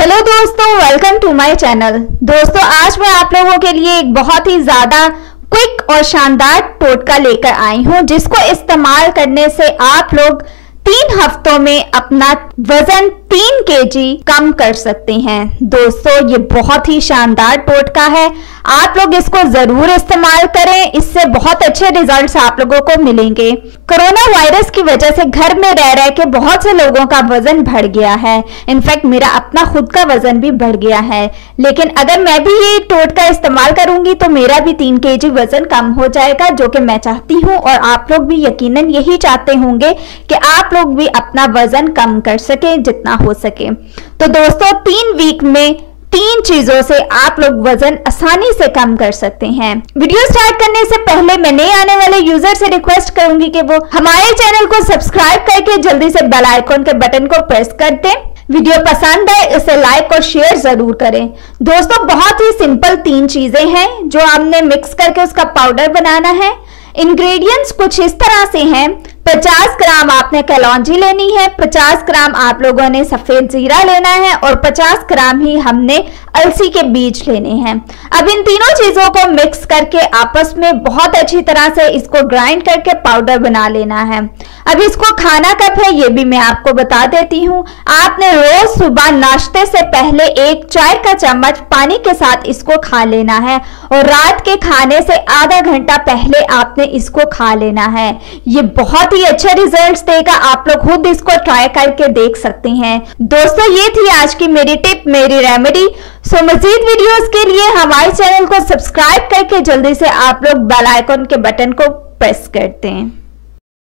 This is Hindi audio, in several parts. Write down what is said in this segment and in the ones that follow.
हेलो दोस्तों, वेलकम टू माय चैनल। दोस्तों, आज मैं आप लोगों के लिए एक बहुत ही ज़्यादा क्विक और शानदार टोटका लेकर आई हूं, जिसको इस्तेमाल करने से आप लोग 3 हफ्तों में अपना वजन 3 केजी कम कर सकते हैं। दोस्तों, ये बहुत ही शानदार टोटका है, आप लोग इसको जरूर इस्तेमाल करें, इससे बहुत अच्छे रिजल्ट्स आप लोगों को मिलेंगे। कोरोना वायरस की वजह से घर में रह के बहुत से लोगों का वजन बढ़ गया है। इनफैक्ट मेरा अपना खुद का वजन भी बढ़ गया है, लेकिन अगर मैं भी ये टोटका इस्तेमाल करूंगी तो मेरा भी 3 केजी वजन कम हो जाएगा, जो कि मैं चाहती हूँ और आप लोग भी यकीनन यही चाहते होंगे कि आप लोग भी अपना वजन कम कर सके जितना हो सके। तो दोस्तों, 3 वीक में 3 चीजों से आप लोग वजन आसानी से कम कर सकते हैं। वीडियो स्टार्ट करने से पहले मैं नए आने वाले यूजर से रिक्वेस्ट करूंगी कि वो हमारे चैनल को सब्सक्राइब करके जल्दी से बेल आइकन के बटन को प्रेस कर दें। वीडियो पसंद आए इसे लाइक और शेयर जरूर करें। दोस्तों, बहुत ही सिंपल 3 चीजें हैं जो हमने मिक्स करके उसका पाउडर बनाना है। इंग्रेडिएंट्स कुछ इस तरह से हैं। 50 ग्राम आपने कलौंजी लेनी है, 50 ग्राम आप लोगों ने सफेद जीरा लेना है और 50 ग्राम ही हमने अलसी के बीज लेने हैं। अब इन तीनों चीजों को मिक्स करके आपस में बहुत अच्छी तरह से इसको ग्राइंड करके पाउडर बना लेना है। अब इसको खाना कब है ये भी मैं आपको बता देती हूँ। आपने रोज सुबह नाश्ते से पहले 1 चाय का चम्मच पानी के साथ इसको खा लेना है और रात के खाने से आधा घंटा पहले आपने इसको खा लेना है। ये बहुत ही अच्छे रिजल्ट्स देगा, आप लोग खुद इसको ट्राई करके देख सकते हैं। दोस्तों, ये थी आज की मेरी टिप, मेरी रेमेडी। सो मजीद वीडियोस के लिए हमारे चैनल को सब्सक्राइब करके जल्दी से आप लोग बेल आइकन के बटन को प्रेस करते हैं।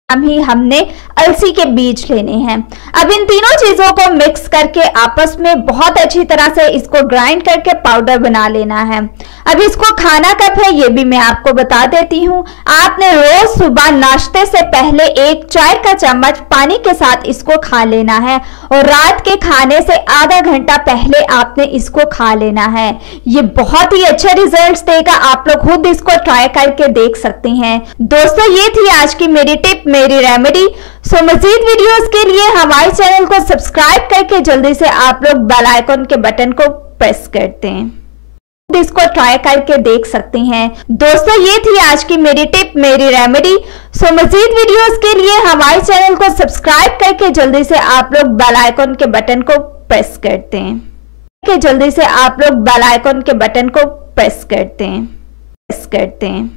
ही हमने अलसी के बीज लेने हैं। अब इन तीनों चीजों को मिक्स करके आपस में बहुत अच्छी तरह से इसको ग्राइंड करके पाउडर बना लेना है। अब इसको खाना कब है ये भी मैं आपको बता देती हूँ। आपने रोज सुबह नाश्ते से पहले 1 चाय का चम्मच पानी के साथ इसको खा लेना है और रात के खाने से आधा घंटा पहले आपने इसको खा लेना है। ये बहुत ही अच्छे रिजल्ट्स देगा, आप लोग खुद इसको ट्राई करके देख सकते हैं। दोस्तों, ये थी आज की मेरी टिप, मेरी रेमेडी। सो मजीद वीडियोस के लिए हमारे चैनल को सब्सक्राइब करके जल्दी से आप लोग बेल आइकन के बटन को प्रेस करते हैं, इसको ट्राई करके देख सकते हैं। दोस्तों, ये थी आज की मेरी टिप, मेरी रेमेडी। सो मजीद वीडियोस के लिए हमारे चैनल को सब्सक्राइब करके जल्दी से आप लोग बेल आइकन के बटन को प्रेस करते हैं, जल्दी से आप लोग बेल आइकन के बटन को प्रेस करते हैं।